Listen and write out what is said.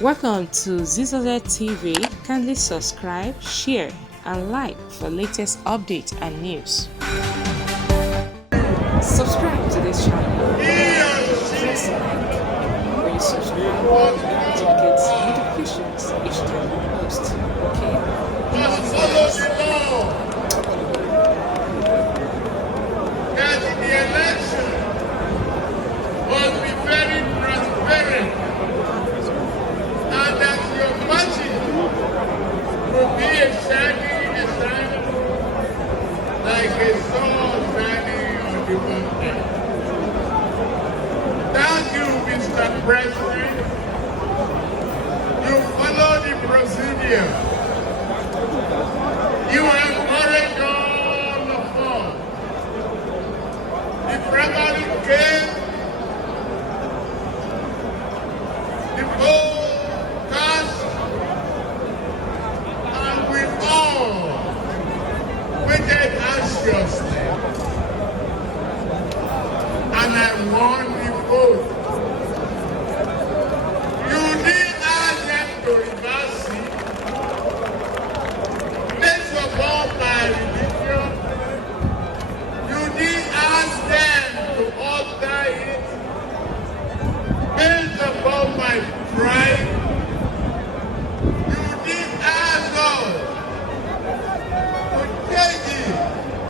Welcome to ZZZ TV. Kindly subscribe, share, and like for latest updates and news. Subscribe to this channel. Press like when you subscribe to get notifications each time we post. Okay? That the election must be very transparent and that your party will be a shining like a sun shining on the mountain. Thank you, Mr. President. You follow the procedure. You encourage all of us. The primary came, the poll cast, and we all waited anxiously. And I won